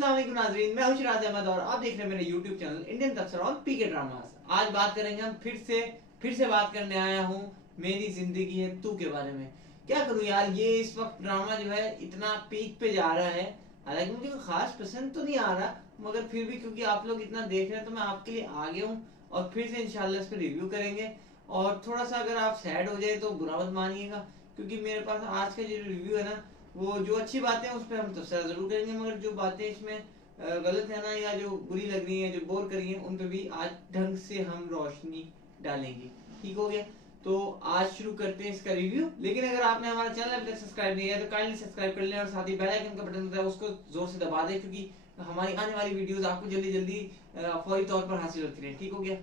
अस्सलाम वालेकुम नाज़रीन, मैं हूं शिराज अहमद और आप देख रहे हैं मेरे YouTube चैनल इंडियन तफसर ऑन पीके ड्रामास। आज बात करेंगे हम फिर से बात करने आया हूं मेरी जिंदगी है तू के बारे में। क्या करूं यार, ये इस वक्त ड्रामा जो है इतना पीक पे जा रहा है। हालांकि मुझे कोई खास पसंद तो नहीं आ रहा, मगर फिर भी क्योंकि आप लोग इतना देख रहे हैं तो मैं आपके लिए आ गया हूँ और फिर से इंशाल्लाह इस पर रिव्यू करेंगे। और थोड़ा सा अगर आप सैड हो जाए तो बुरा मत मानिएगा, क्योंकि मेरे पास आज का जो रिव्यू है ना, वो जो अच्छी बातें हैं उस पर हम तबसरा जरूर करेंगे, मगर जो बातें इसमें गलत है ना या जो बुरी लग रही हैं, जो बोर कर रही हैं, उन पे भी आज ढंग से हम रोशनी डालेंगे। ठीक हो गया, तो आज शुरू करते हैं इसका रिव्यू। लेकिन अगर आपने हमारा चैनल अभी तक सब्सक्राइब नहीं किया तो काइंडली सब्सक्राइब कर लें और साथ ही बेल आइकन का बटन होता है उसको जोर से दबा दें, क्योंकि हमारी आने वाली वीडियोस आपको जल्दी जल्दी फौरी तौर पर हासिल होती रहे। ठीक हो गया।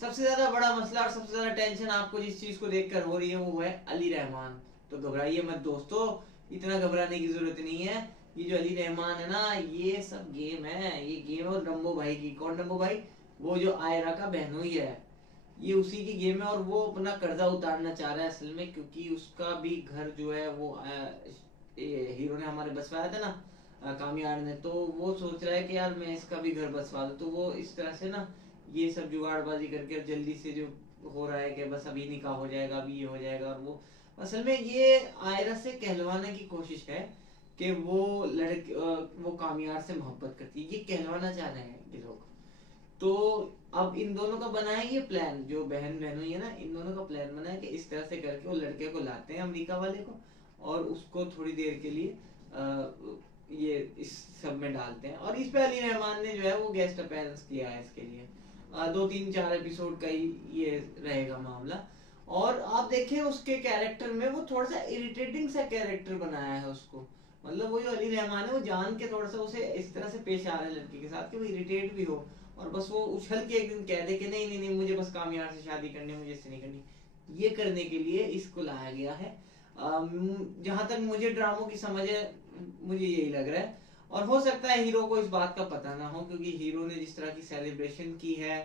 सबसे ज्यादा बड़ा मसला और सबसे ज्यादा टेंशन आपको जिस चीज को देखकर हो रही है वो है अली रहमान। तो घबराइए मत दोस्तों, इतना घबराने की जरूरत नहीं है। ये जो अली रहमान है ना, ये सब गेम है, ये गेम है डम्बो भाई की। कौन डम्बो भाई? वो जो आयरा का बहनोई है, ये उसी की गेम है और वो अपना कर्जा उतारना चाह रहा है असल में, क्योंकि उसका भी घर जो है वो हीरो ने हमारे बसवाया था ना, कामयार ने। तो वो सोच रहा है कि यार मैं इसका भी घर बसवा दूं। तो वो इस तरह से ना ये सब जुगाड़बाजी करके जल्दी से जो हो रहा है कि बस अभी निकाह हो जाएगा, अभी ये हो जाएगा। और वो असल में ये आयरा से कहलवाने की कोशिश है कि वो कामयार से मोहब्बत करती है, ये कहलवाना चाह रहे हैं ये लोग। तो अब इन दोनों का बना है ये प्लान, जो बहन बहनोई है ना, इन दोनों का प्लान बना है कि इस तरह से करके वो लड़के को लाते हैं अमेरिका वाले को और उसको थोड़ी देर के लिए ये इस सब में डालते हैं। और इस पे अली रहमान ने जो है वो गेस्ट अपीयरेंस किया है इसके लिए। 2 3 4 एपिसोड का ही ये रहेगा मामला। और आप देखें उसके कैरेक्टर में वो थोड़ा सा इरिटेटिंग सा कैरेक्टर बनाया है उसको। मतलब वो जो अली रहमान है वो जान के थोड़ा सा उसे इस तरह से पेश आ रहा है लड़की के साथ कि वो इरिटेट भी हो और बस वो उछल के एक दिन कह दे कि नहीं नहीं नहीं मुझे बस कामयार से शादी करनी, मुझे इससे नहीं करनी। ये करने के लिए इसको लाया गया है। जहां तक मुझे ड्रामों की समझ है, मुझे यही लग रहा है। और हो सकता है हीरो को इस बात का पता ना हो, क्योंकि हीरो ने जिस तरह की सेलिब्रेशन की है,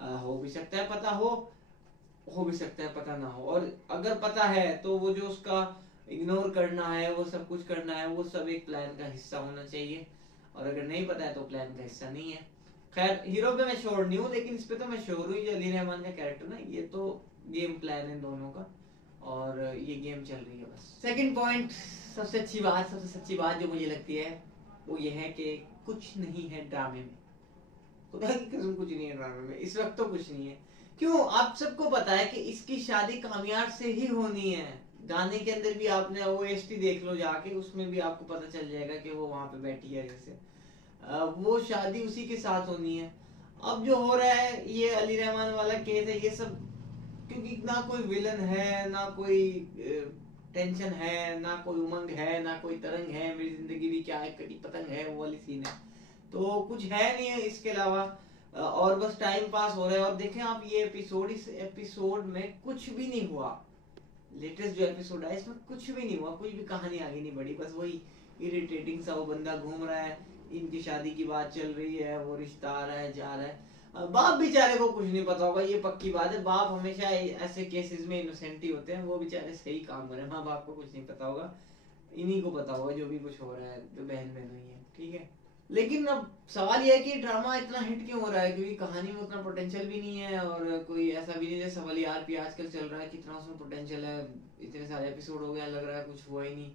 हो भी सकता है पता हो भी सकता है पता ना हो। और अगर पता है तो वो जो उसका इग्नोर करना है, वो सब कुछ करना है, वो सब एक प्लान का हिस्सा होना चाहिए। और अगर नहीं पता है तो प्लान का हिस्सा नहीं है। खैर हीरो पे मैं श्योर नहीं हूँ, लेकिन इस पे तो मैं श्योर हूँ। अली रहमान का कैरेक्टर ना, ये तो गेम प्लान है दोनों का और ये गेम चल रही है बस। सेकंड पॉइंट, सबसे सच्ची बात जो मुझे लगती है वो ये है कि कुछ नहीं है ड्रामे में। खुदा की कसम कुछ नहीं है ड्रामे में, इस वक्त तो कुछ नहीं है। क्यों? आप सबको पता है कि इसकी शादी कामयाब से ही होनी है। गाने के अंदर भी आपने ओएसटी देख लो जाके, उसमें भी आपको पता चल जाएगा कि वो वहां पे बैठी है जैसे। वो शादी उसी के साथ होनी है। अब जो हो रहा है ये अली रहमान वाला केस है, ये सब क्योंकि ना कोई विलन है, ना कोई टेंशन है, ना कोई उमंग है, ना कोई तरंग है, मेरी जिंदगी भी क्या है कटी पतंग है, वो वाली सीन है। तो कुछ है नहीं है इसके अलावा, और बस टाइम पास हो रहा है। और देखें आप ये एपिसोड, इस एपिसोड में कुछ भी नहीं हुआ। लेटेस्ट जो एपिसोड है इसमें कुछ भी नहीं हुआ, कुछ भी कहानी आगे नहीं बढ़ी। बस वही इरिटेटिंग सा वो बंदा घूम रहा है, इनकी शादी की बात चल रही है, वो रिश्ता आ रहा है जा रहा है। बाप बेचारे को कुछ नहीं पता होगा, ये पक्की बात है। बाप हमेशा ऐसे केसेस में इनोसेंट ही होते हैं, वो बेचारे सही काम कर रहे हैं। माँ बाप को कुछ नहीं पता होगा, इन्हीं को पता होगा जो भी कुछ हो रहा है, जो बहन बहन हुई है। ठीक है, लेकिन अब सवाल यह है कि ड्रामा इतना हिट क्यों हो रहा है, क्योंकि कहानी में उतना पोटेंशियल भी नहीं है और कोई ऐसा भी नहीं जैसे सवालियार भी आजकल चल रहा है, कितना उसमें पोटेंशियल है। इतने सारे एपिसोड हो गए, लग रहा है कुछ हुआ ही नहीं।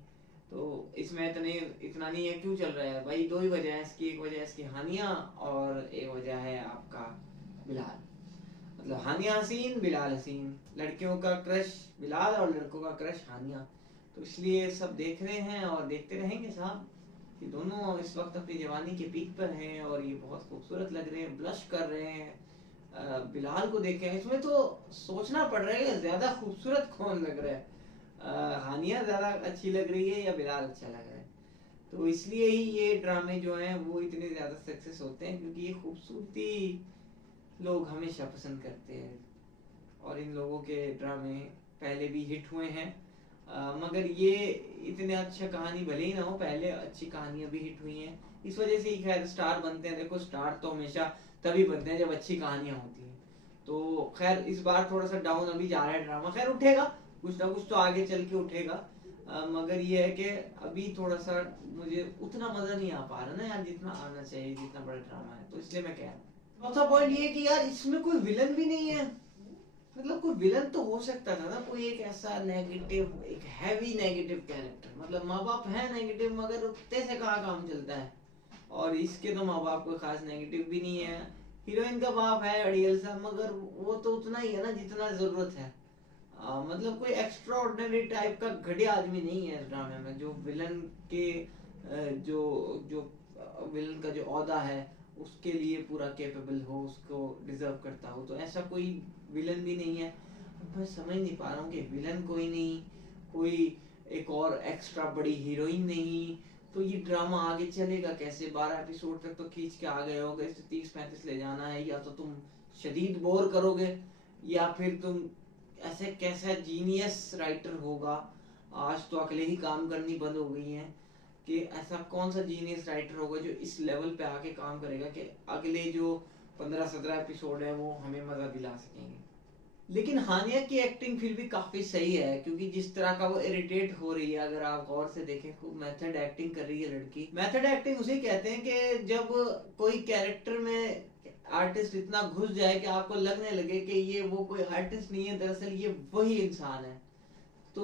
तो इसमें इतना नहीं है, क्यों चल रहा है भाई? 2 ही वजह है इसकी। एक वजह है इसकी हानिया और एक वजह है आपका बिलाल। मतलब हानिया हसीन, बिलाल हसीन। लड़कियों का क्रश बिलाल और लड़कों का क्रश हानिया। तो इसलिए सब देख रहे हैं और देखते रहेंगे साहब कि दोनों इस वक्त अपनी जवानी के पीक पर हैं और ये बहुत खूबसूरत लग रहे हैं, ब्लश कर रहे हैं। बिलाल को देखें, इसमें तो सोचना पड़ रहा है ज्यादा खूबसूरत कौन लग रहा है, हानिया ज्यादा अच्छी लग रही है या बिलाल अच्छा लग रहा है। तो इसलिए ही ये ड्रामे जो हैं वो इतने ज्यादा सक्सेस होते हैं, क्योंकि ये खूबसूरती लोग हमेशा पसंद करते हैं। और इन लोगों के ड्रामे पहले भी हिट हुए हैं, मगर ये इतने अच्छा कहानी भले ही ना हो, पहले अच्छी कहानियां भी हिट हुई हैं। इस वजह से ही खैर स्टार बनते हैं। देखो स्टार तो हमेशा तभी बनते हैं जब अच्छी कहानियां होती हैं। तो खैर इस बार थोड़ा सा डाउन अभी जा रहा है ड्रामा, खैर उठेगा, कुछ ना कुछ तो आगे चल के उठेगा। मगर ये है कि अभी थोड़ा सा मुझे उतना मजा नहीं आ पा रहा ना यार, जितना आना चाहिए, जितना बड़ा ड्रामा है, तो इसलिए मैं कह रहा हूँ। चौथा पॉइंट ये कि यार इसमें कोई विलन भी नहीं है। मतलब कोई विलन तो हो सकता था ना, कोई एक ऐसा नेगेटिव, एक हैवी नेगेटिव कैरेक्टर। मतलब माँ बाप है नेगेटिव, मगर उतने से कहाँ काम चलता है। और इसके तो माँ बाप कोई खास नेगेटिव भी नहीं है। हीरोइन का बाप है अड़ियल सा, मगर वो तो उतना ही है ना जितना जरूरत है। मतलब कोई एक्स्ट्रा ऑर्डिनरी टाइप का घटिया आदमी नहीं है इस ड्रामे में, जो विलन के जो जो विलन का जो औहदा है उसके लिए पूरा कैपेबल हो, उसको डिजर्व करता हो। तो ऐसा कोई विलन भी नहीं है। मैं समझ नहीं पा रहा हूँ कि विलन कोई नहीं, कोई एक और एक्स्ट्रा बड़ी हीरोइन नहीं, तो ये ड्रामा आगे चलेगा कैसे? 12 एपिसोड तक तो खींच के आ गए होगे, इसे 30-35 ले जाना है। या तो तुम शदीद बोर करोगे, या फिर तुम ऐसे कैसा जीनियस राइटर होगा। आज तो अकेले ही काम करनी बंद हो गई है, कि ऐसा कौन सा जीनियस राइटर होगा जो इस लेवल पे आके काम करेगा कि अगले जो 15-17 एपिसोड है वो हमें मजा दिला सकेंगे। लेकिन हानिया की एक्टिंग फिर भी काफी सही है, क्योंकि जिस तरह का वो इरिटेट हो रही है, अगर आप गौर से देखें, खूब मेथड एक्टिंग कर रही है लड़की। मेथड एक्टिंग उसे कहते हैं कि जब कोई कैरेक्टर में आर्टिस्ट इतना घुस जाए कि आपको लगने लगे कि ये वो कोई आर्टिस्ट नहीं है, दरअसल ये वही इंसान है। तो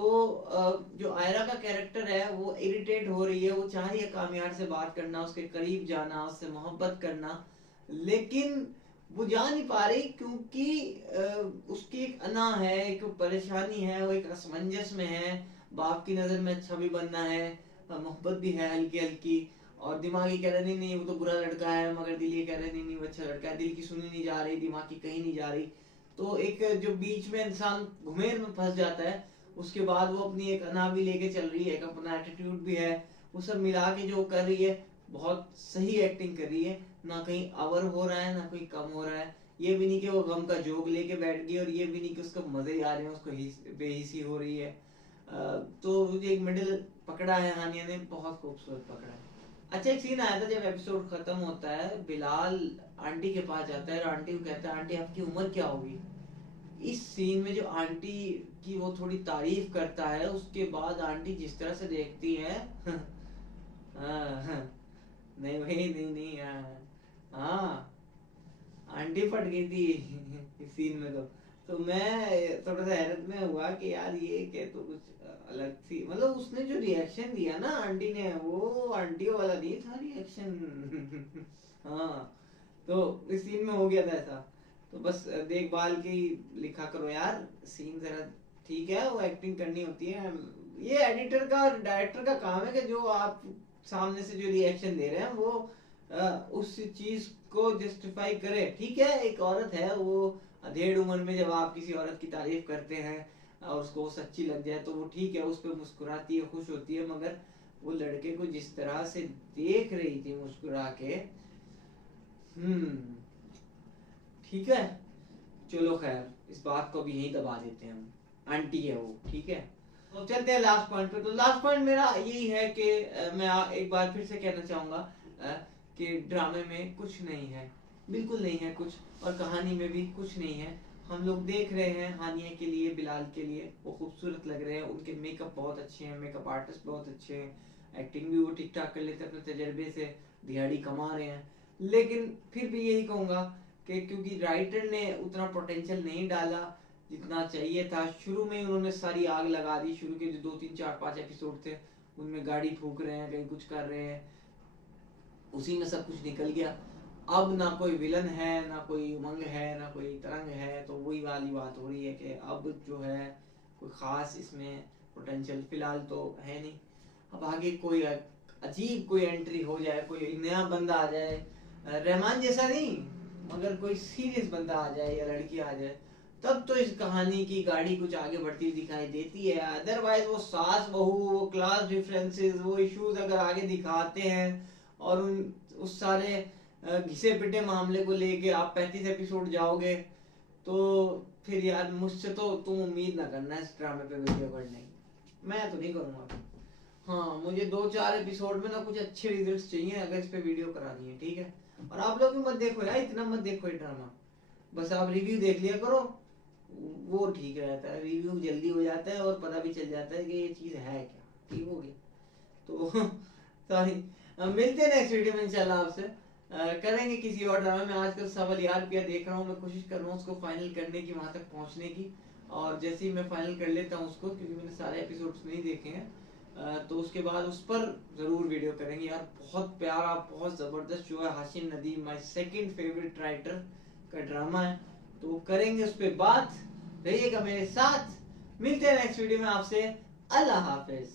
जो आयरा का कैरेक्टर है वो इरिटेट हो रही है, वो चाह रही है कामयार से बात करना, उसके करीब जाना, उससे मोहब्बत करना, लेकिन वो जा नहीं पा रही, क्योंकि उसकी एक अना है, एक परेशानी है, वो एक असमंजस में है। बाप की नजर में अच्छा भी बनना है, मोहब्बत भी है हल्की हल्की, और दिमाग ये कह रहा नहीं नहीं वो तो बुरा लड़का है, मगर दिल ये कह रहा नहीं नहीं वो अच्छा लड़का है। दिल की सुनी नहीं जा रही, दिमाग की कहीं नहीं जा रही। तो एक जो बीच में इंसान घुमेर में फंस जाता है, उसके बाद वो अपनी एक अना भी लेके चल रही है, एक अपना एटीट्यूड भी है, वो सब मिला के जो कर रही है, बहुत सही एक्टिंग कर रही है। ना कहीं अवर हो रहा है, ना कोई कम हो रहा है। ये भी नहीं कि वो गम का जोग लेके बैठ गई, और ये भी नहीं कि उसको मजे ही आ रहे हैं, उसको बेहिसी हो रही है। तो एक मिडिल पकड़ा है हानिया ने, बहुत खूबसूरत पकड़ा है। अच्छा एक सीन आया था जब एपिसोड खत्म होता है, बिलाल आंटी के पास जाता है और आंटी को कहता है आंटी आपकी उम्र क्या होगी। इस सीन में जो आंटी की वो थोड़ी तारीफ करता है, उसके बाद आंटी जिस तरह से देखती है हाँ, नहीं भाई नहीं नहीं, हाँ आंटी फट गई थी इस सीन में। तो मैं थोड़ा सा हैरत में हुआ कि यार ये क्या, तो कुछ अलग थी। मतलब उसने जो रिएक्शन दिया ना आंटी ने, वो आंटियों वाला नहीं था रिएक्शन हाँ, तो इस सीन में हो गया था ऐसा। तो बस देखभाल के ही लिखा करो यार, सीन जरा ठीक है, वो एक्टिंग करनी होती है। ये एडिटर का और डायरेक्टर का काम है कि जो आप सामने से जो रिएक्शन दे रहे हैं वो उस चीज को जस्टिफाई करे। ठीक है, एक औरत है, वो अधेड़ उम्र में जब आप किसी औरत की तारीफ करते हैं और उसको सच्ची लग जाए तो वो ठीक है, उस पर मुस्कुराती है, खुश होती है। मगर वो लड़के को जिस तरह से देख रही थी मुस्कुरा के, ठीक है, चलो खैर इस बात को भी यही दबा देते हैं हम। आंटी है वो, ठीक है। तो चलते हैं लास्ट पॉइंट पे। तो लास्ट पॉइंट मेरा यही है कि मैं एक बार फिर से कहना चाहूंगा कि ड्रामे में कुछ नहीं है, बिल्कुल नहीं है कुछ, और कहानी में भी कुछ नहीं है। हम लोग देख रहे हैं हानिया के लिए, बिलाल के लिए, वो खूबसूरत लग रहे हैं, उनके मेकअप बहुत अच्छे हैं, मेकअप आर्टिस्ट बहुत अच्छे हैं, एक्टिंग भी वो ठीक ठाक कर लेते हैं, अपने तजर्बे से दिहाड़ी कमा रहे हैं। लेकिन फिर भी यही कहूंगा कि क्योंकि राइटर ने उतना पोटेंशियल नहीं डाला जितना चाहिए था। शुरू में ही उन्होंने सारी आग लगा दी, शुरू के जो 2-3-4-5 एपिसोड थे उनमें गाड़ी फूक रहे हैं, कहीं कुछ कर रहे हैं, उसी में सब कुछ निकल गया। अब ना कोई विलन है, ना कोई उमंग है, ना कोई तरंग है। तो वही वाली बात हो रही है कि अब जो है कोई खास इसमें पोटेंशियल फिलहाल तो है नहीं। अब आगे कोई अजीब कोई एंट्री हो जाए, कोई नया बंदा आ जाए, रहमान जैसा नहीं, मगर कोई सीरियस बंदा आ जाए या लड़की आ जाए, तब तो इस कहानी की गाड़ी कुछ आगे बढ़ती हुई दिखाई देती है। अदरवाइज वो सास बहू, वो क्लास डिफरेंसेस, वो इश्यूज अगर आगे दिखाते हैं और उस सारे घिसे पिटे मामले को लेके आप 35 एपिसोड जाओगे, तो फिर यार मुझसे तो तुम उम्मीद ना करना इस ड्रामे पे वीडियो करने की, मैं तो नहीं करूंगा। हाँ, मुझे 2-4 एपिसोड में ना कुछ अच्छे रिजल्ट्स चाहिए अगर इस पे वीडियो करानी है, ठीक है। और आप लोग भी मत देखो यार, इतना मत देखो ये ड्रामा, बस आप रिव्यू देख लिया करो, वो ठीक रहता है, रिव्यू जल्दी हो जाता है और पता भी चल जाता है कि ये चीज है क्या। ठीक हो गया तो सॉरी, मिलते हैं नेक्स्ट वीडियो में इंशाल्लाह आपसे। करेंगे किसी और ड्रामा में। आजकल सवाल यार पिया देख रहा हूँ, मैं कोशिश कर रहा हूँ उसको फाइनल करने की, वहां तक पहुंचने की। और जैसे ही मैं फाइनल कर लेता हूँ उसको, क्योंकि मैंने सारे एपिसोड्स नहीं देखे हैं, तो उसके बाद उस पर जरूर वीडियो करेंगे यार। बहुत प्यारा, बहुत जबरदस्त शो है Hashim Nadeem, my second favourite writer का ड्रामा है। तो करेंगे उस पर बात, रहिएगा मेरे साथ। मिलते हैं नेक्स्ट वीडियो में आपसे। अल्लाह हाफिज।